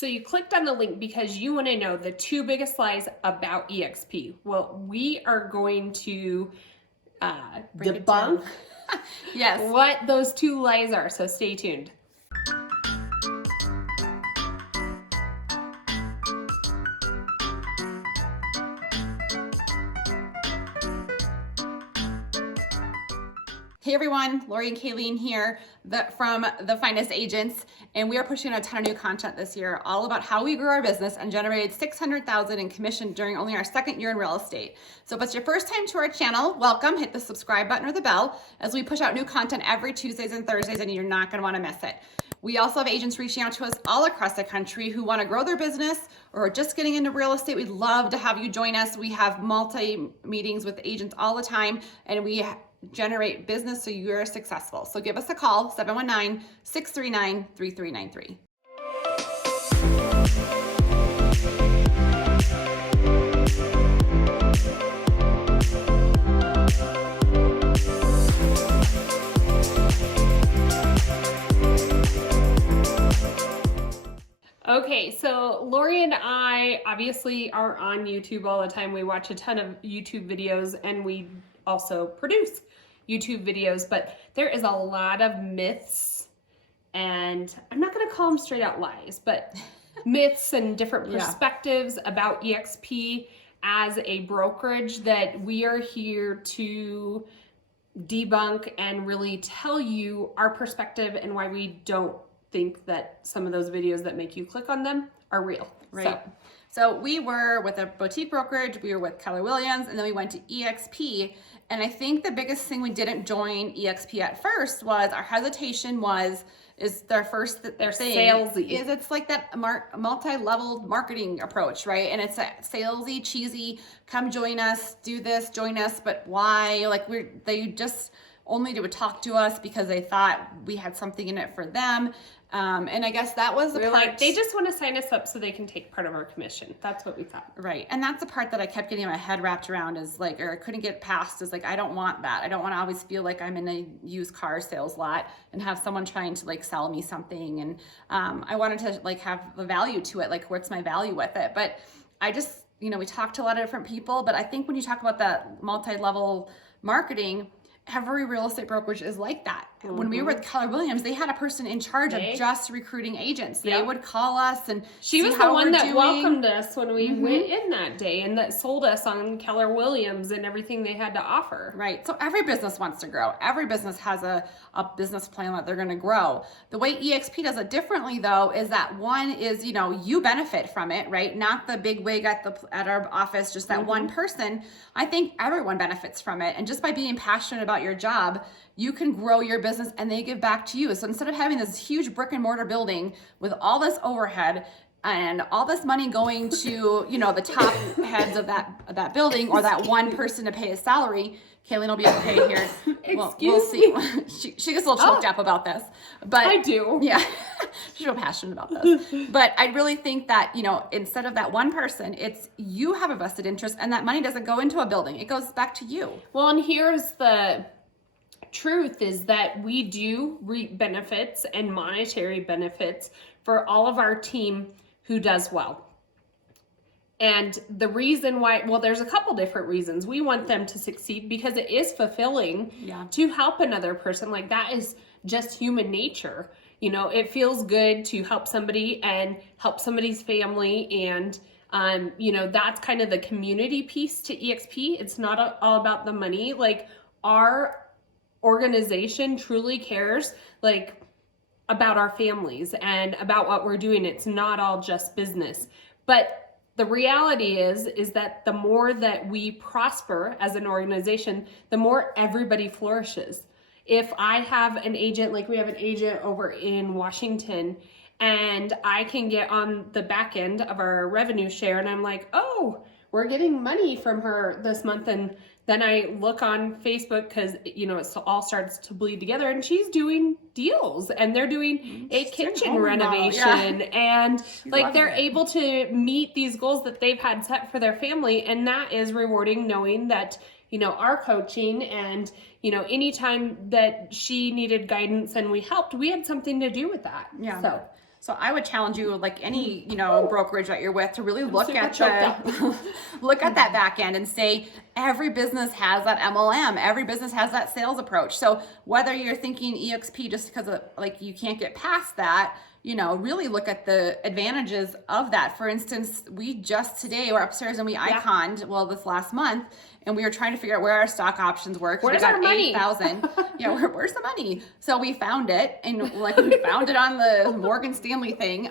So you clicked on the link because you want to know the 2 biggest lies about eXp. Well, we are going to debunk yes, what those 2 lies are. So stay tuned. Hey everyone, Laurie and Kalene here from The Finest Agents, and we are pushing a ton of new content this year, all about how we grew our business and generated $600,000 in commission during only our 2nd year in real estate. So if it's your first time to our channel, welcome. Hit the subscribe button or the bell as we push out new content every Tuesdays and Thursdays, and you're not going to want to miss it. We also have agents reaching out to us all across the country who want to grow their business or are just getting into real estate. We'd love to have you join us. We have meetings with agents all the time, and we generate business so you're successful. So give us a call, 719-639-3393. Okay, so Laurie and I obviously are on YouTube all the time. We watch a ton of YouTube videos and we also produce YouTube videos, but there is a lot of myths, and I'm not going to call them straight out lies, but myths and different perspectives about eXp as a brokerage that we are here to debunk and really tell you our perspective and why we don't think that some of those videos that make you click on them are real. Right. So we were with a boutique brokerage, we were with Keller Williams, and then we went to eXp. And I think the biggest thing we didn't join eXp at first was our hesitation is their salesy. It's like that multi-level marketing approach, right? And it's a salesy, cheesy, come join us, do this, join us, but why? Like they just only would talk to us because they thought we had something in it for them. And I guess that was the part. Like, they just want to sign us up so they can take part of our commission. That's what we thought. Right. And that's the part that I kept getting my head wrapped around or I couldn't get past is I don't want that. I don't want to always feel like I'm in a used car sales lot and have someone trying to sell me something. And I wanted to have the value to it. What's my value with it? But I just, we talked to a lot of different people, but I think when you talk about that multi-level marketing, every real estate brokerage is like that. Mm-hmm. When we were with Keller Williams, they had a person in charge of just recruiting agents. They would call us and she was the one that welcomed us when we went in that day and that sold us on Keller Williams and everything they had to offer. Right. So every business wants to grow. Every business has a business plan that they're going to grow. The way eXp does it differently, though, is that one is, you benefit from it, right? Not the big wig at our office, just that one person. I think everyone benefits from it. And just by being passionate about your job, you can grow your business and they give back to you. So instead of having this huge brick and mortar building with all this overhead and all this money going to, the top heads of that building or that one person to pay his salary, Kalene will be okay here. We'll see. She gets a little choked up about this. But I do. Yeah. She's real passionate about this. But I really think that, instead of that one person, it's you have a vested interest and that money doesn't go into a building. It goes back to you. Well, and here's the truth is that we do reap benefits and monetary benefits for all of our team who does well. And the reason why, there's a couple different reasons. We want them to succeed because it is fulfilling to help another person. That is just human nature. It feels good to help somebody and help somebody's family. And, that's kind of the community piece to eXp. It's not all about the money. Our organization truly cares about our families and about what we're doing. It's not all just business. But the reality is that the more that we prosper as an organization, the more everybody flourishes. If I have an agent, we have an agent over in Washington, and I can get on the back end of our revenue share and I'm like, oh, we're getting money from her this month. And then I look on Facebook because, it all starts to bleed together and she's doing deals and they're doing a kitchen renovation and they're able to meet these goals that they've had set for their family. And that is rewarding knowing that, our coaching and, anytime that she needed guidance and we helped, we had something to do with that. Yeah. So So I would challenge you, like any, you know, brokerage that you're with, to really look at look at that back end and say, every business has that MLM. Every business has that sales approach. So whether you're thinking eXp just because of, like, you can't get past that, you know, really look at the advantages of that. For instance, we just today were upstairs and we iconed, well, this last month, and we were trying to figure out where our stock options were. Where's our money? 8,000. Yeah, where's the money? So we found it, and like we found it on the Morgan Stanley thing.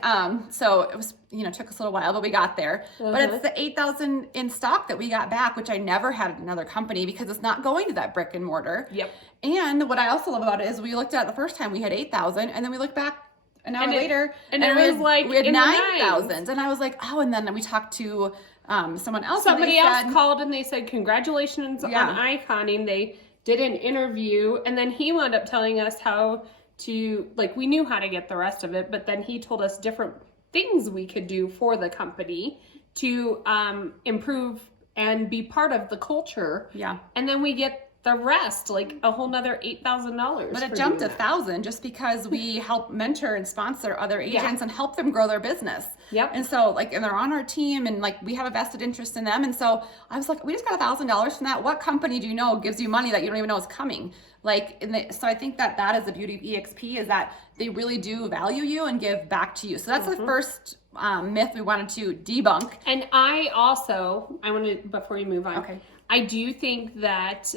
So it was, you know, took us a little while, but we got there. But it's the 8,000 in stock that we got back, which I never had at another company because it's not going to that brick and mortar. Yep. And what I also love about it is we looked at it the first time we had 8,000, and then we looked back an hour later, and it was like we had 9,000, and I was like, oh, and then we talked to someone else. Somebody else called and they said, congratulations on iconing. They did an interview, and then he wound up telling us how to, like, we knew how to get the rest of it, but then he told us different things we could do for the company to improve and be part of the culture. Yeah. And then we get the rest, like a whole nother $8,000. But it jumped 1,000 just because we help mentor and sponsor other agents and help them grow their business. Yep. And so, like, and they're on our team, and like we have a vested interest in them. And so I was like, we just got $1,000 from that. What company do you know gives you money that you don't even know is coming? Like, so I think that that is the beauty of eXp, is that they really do value you and give back to you. So that's the first myth we wanted to debunk. And I want to, before you move on. Okay. I do think that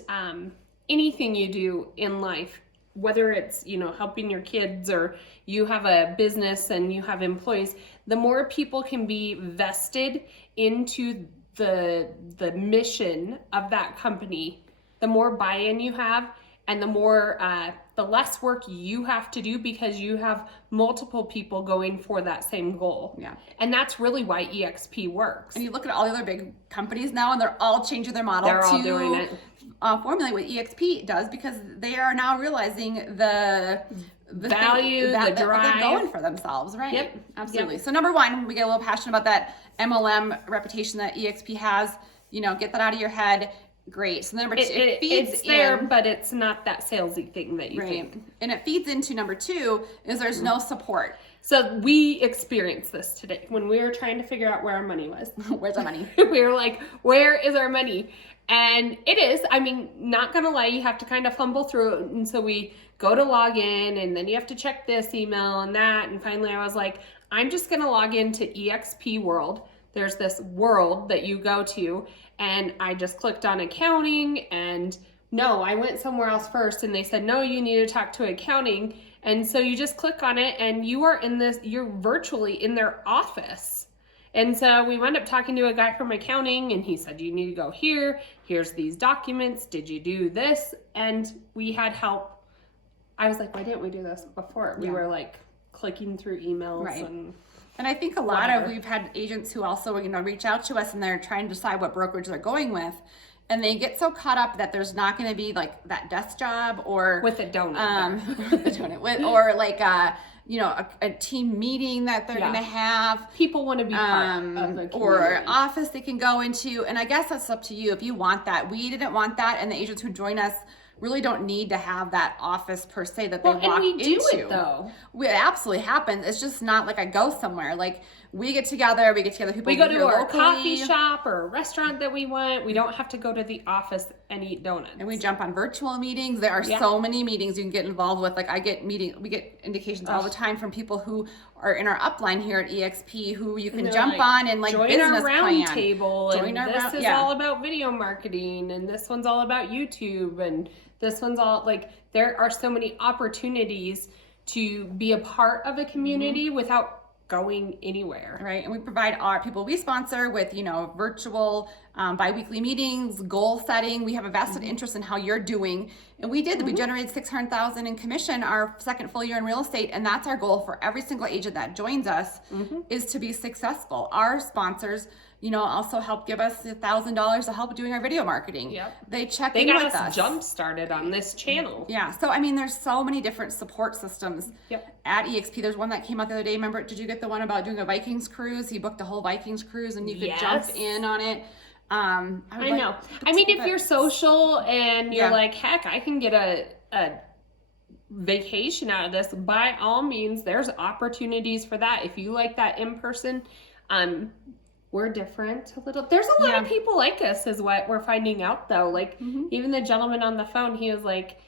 anything you do in life, whether it's, you know, helping your kids or you have a business and you have employees, the more people can be vested into the mission of that company, the more buy-in you have, and the more the less work you have to do because you have multiple people going for that same goal. Yeah. And that's really why eXp works. And you look at all the other big companies now, and they're all changing their model They're all doing it. Formulate what eXp does, because they are now realizing the value, the drive. That they're going for themselves, right? Yep. Absolutely. Yep. So number one, we get a little passionate about that MLM reputation that eXp has. You know, get that out of your head. Great. So number two, it feeds it's there, in, but it's not that salesy thing that you think. And it feeds into number two, is there's no support. So we experienced this today when we were trying to figure out where our money was. Where's our money? We were like, where is our money? And it is, I mean, not gonna lie, you have to kind of fumble through it. And so we go to log in, and then you have to check this email and that. And finally I was like, I'm just gonna log into eXp World. There's this world that you go to, and I just clicked on accounting, and no, I went somewhere else first, and they said, no, you need to talk to accounting. And so you just click on it, and you're virtually in their office. And so we wound up talking to a guy from accounting, and he said, you need to go here. Here's these documents. Did you do this? And we had help. I was like, why didn't we do this before? We were like clicking through emails. Right. And I think we've had agents who also, you know, reach out to us, and they're trying to decide what brokerage they're going with. And they get so caught up that there's not going to be like that desk job or with a donut, or like a team meeting that they're going to have. People want to be part of the community. Or an office they can go into. And I guess that's up to you if you want that. We didn't want that, and the agents who join us really don't need to have that office per se that they walk into. And we do it though. It absolutely happens. It's just not like I go somewhere. Like we get together people. We go to a coffee shop or a restaurant that we want. We don't have to go to the office and eat donuts. And we jump on virtual meetings. There are so many meetings you can get involved with. Like we get indications all the time from people who are in our upline here at eXp who you can jump on and like join business our round plan. Table. And this is all about video marketing, and this one's all about YouTube, and this one's all like, there are so many opportunities to be a part of a community without going anywhere. Right. And we provide our people we sponsor with, you know, virtual bi-weekly meetings, goal setting. We have a vested interest in how you're doing. And we did. We generated $600,000 in commission our second full year in real estate. And that's our goal for every single agent that joins us is to be successful. Our sponsors, you know, also help give us $1,000 to help doing our video marketing. Yep. They check in with us. They got us jump started on this channel. Yeah. So, I mean, there's so many different support systems at eXp. There's one that came out the other day. Remember, did you get the one about doing a Vikings cruise? He booked a whole Vikings cruise and you could jump in on it. I know. I mean, if you're social and you're like, heck, I can get a vacation out of this, by all means, there's opportunities for that. If you like that in person, we're different a little. There's a lot of people like us, is what we're finding out though. Like even the gentleman on the phone, he was like,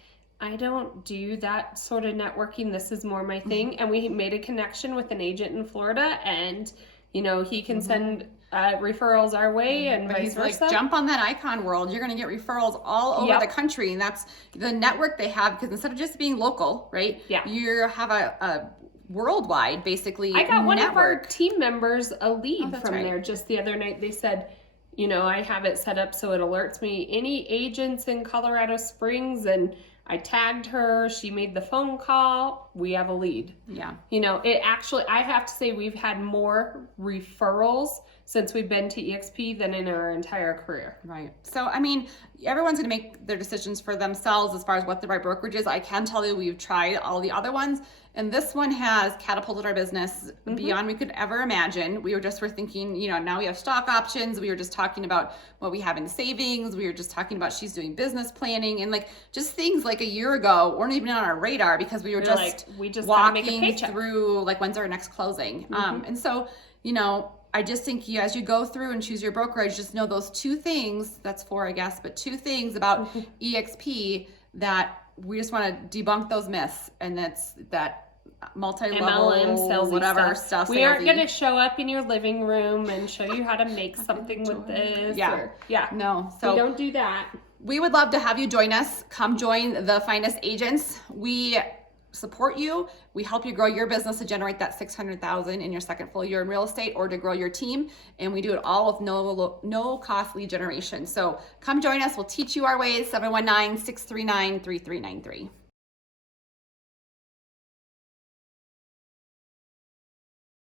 I don't do that sort of networking. This is more my thing. And we made a connection with an agent in Florida, and you know, he can send referrals our way and but vice he's versa. like, jump on that icon world. You're going to get referrals all over the country. And that's the network they have, because instead of just being local, right? Yeah. You have a worldwide, basically, I got one network. of our team members a lead from right. there just the other night. They said, you know, I have it set up so it alerts me any agents in Colorado Springs, and I tagged her. She made the phone call. We have a lead. Yeah. You know, it actually, I have to say, we've had more referrals since we've been to eXp than in our entire career. Right. So, I mean, everyone's going to make their decisions for themselves as far as what the right brokerage is. I can tell you we've tried all the other ones, and this one has catapulted our business beyond we could ever imagine. We were thinking, you know, now we have stock options. We were just talking about what we have in savings. We were just talking about she's doing business planning, and like just things like a year ago weren't even on our radar, because we were just walking through like, when's our next closing. And so, you know, I just think as you go through and choose your brokerage, just know those two things, that's four, I guess, but two things about eXp that we just want to debunk those myths. And that's that multi-level MLM salesy whatever stuff. We aren't going to show up in your living room and show you how to make something with this. No, so we don't do that. We would love to have you join us. Come join the finest agents. We support you. We help you grow your business to generate that $600,000 in your second full year in real estate, or to grow your team. And we do it all with no cost lead generation. So come join us. We'll teach you our ways. 719-639-3393.